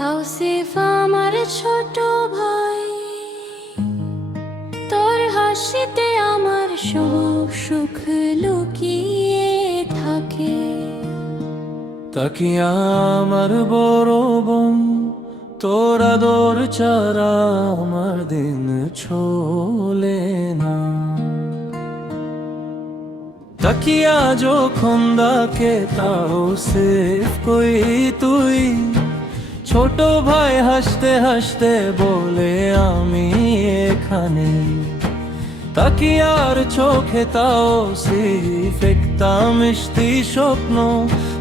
তাওসিফ আমার ছোট ভাই, তোর হাসিতে আমার সব সুখ লুকিয়ে থাকে। তাকিয়া আমার বড় বোন, তোর আদর ছাড়া আমার দিন চলে না। তাকিয়া যখন ডাকে তাওসিফ কই তুই, ছোট ভাই হাসতে হাসতে বলে আমি এখানে। তাকিয়ার চোখে তাওসিফ একটা মিষ্টি স্বপ্ন,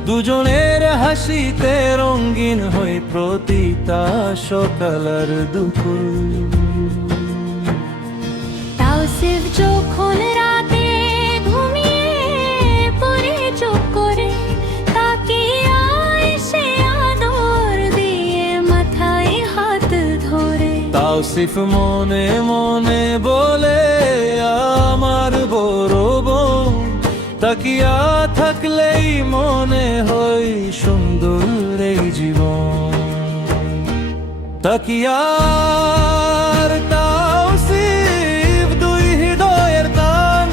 দুজনের হাসিতে রঙিন হয়ে প্রতিটা সকাল আর দুপুর। তাওসিফ যখন রাতে ঘুমিয়ে পড়ে চুপ করে, তাকিয়া এসে আদর দিয়ে মাথায় হাত ধরে। তাওসিফ মনে মনে বলে আমার বড় বোন, তাকিয়া থাকলেই মনে হয় সুন্দর এই জীবন। তাকিয়ার তাওসিফ দুই হৃদয়ের টান,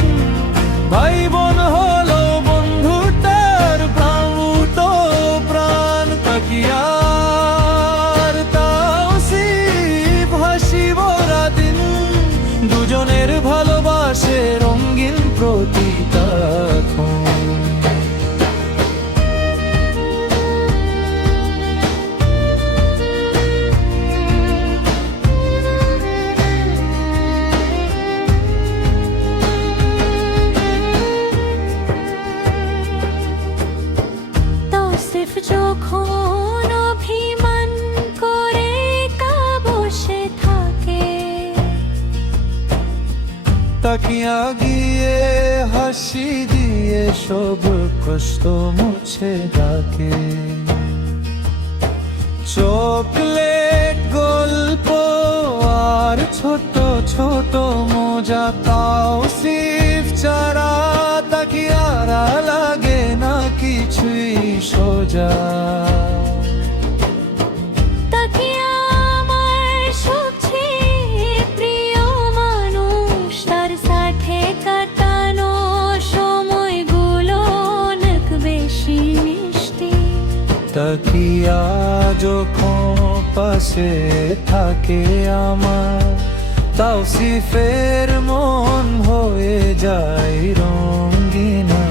ভাই বোন হলো বন্ধুটার প্রাণ তো প্রাণ। তাকিয়ার তাওসিফ হাসি ভরা দিন, দুজনের ভালোবাসে রঙিন প্রতিটা ক্ষণ। তাওসিফ যখন অভিমান করে একা বসে থাকে, তাকিয়া গিয়ে হাসি দিয়ে সব কষ্ট মুছে ডাকে। চকলেট গল্প আর ছোট ছোট মজা, তাওসিফ ছাড়া তাকিয়ারা লাগে না কিছুই সোজা। তাকিয়া আমার সবচেয়ে প্রিয় মানুষ, তার সাথে কাটানো সময়গুলো অনেক বেশি মিষ্টি। তাকিয়া যখন পাশে থাকে আমার, তাওসিফের মন হয়ে যায় রঙিনা।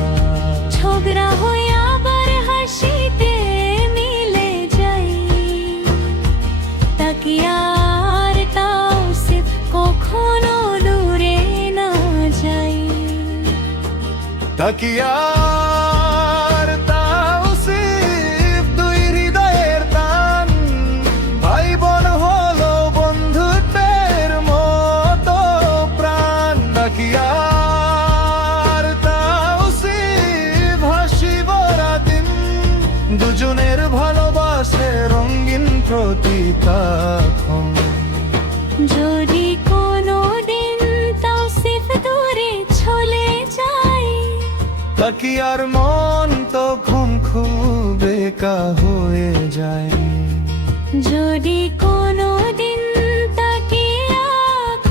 ঝগড়া হয়ে আবার হাসিতে মিলে যাই, তাকিয়ার তাওসিফ কখনো দূরে না যাই। তাকিয়ার তাওসিফ দুই হৃদয়ের টান, ভাই বোন হলো বন্ধুত্বের মতো প্রাণ। তাকিয়ার তাওসিফ হাসি ভরা দিন, দুজনের ভালোবাসে রঙিন প্রতিটা ক্ষণ। যদি কোনো দিন তাওসিফ দূরে চলে যায়, তাকিয়ার মন তখন খুব একা হয়ে যায়। যদি কোনো দিন তাকিয়া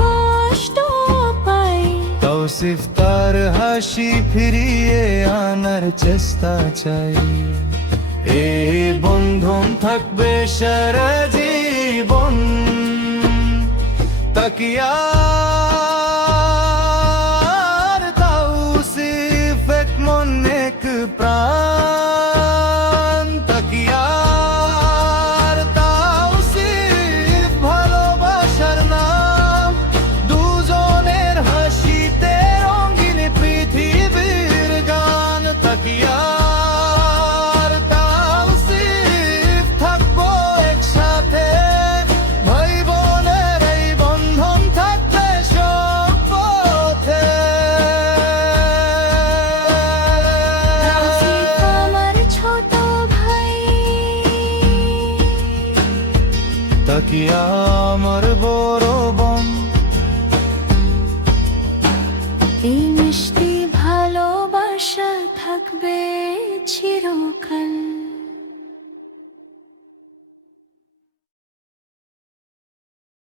কষ্ট পায়, তাওসিফ তার হাসি ফিরিয়ে আনার চেষ্টা চাই। এ বন্ধন থাকবে সারা জীবন। তাকিয়ার তাওসিফ এক মন এক প্রাণ। তাকিয়ার তাওসিফ ভালোবাসার নাম, দুজনের হাসিতে রঙিন পৃথিবীর গান। তাকিয়ার তাওসিফ থাকবো একসাথে, ভাই বোনের এই বন্ধন থাকবে সব পথে। তাওসিফ আমার ছোট ভাই, তাকিয়া আমার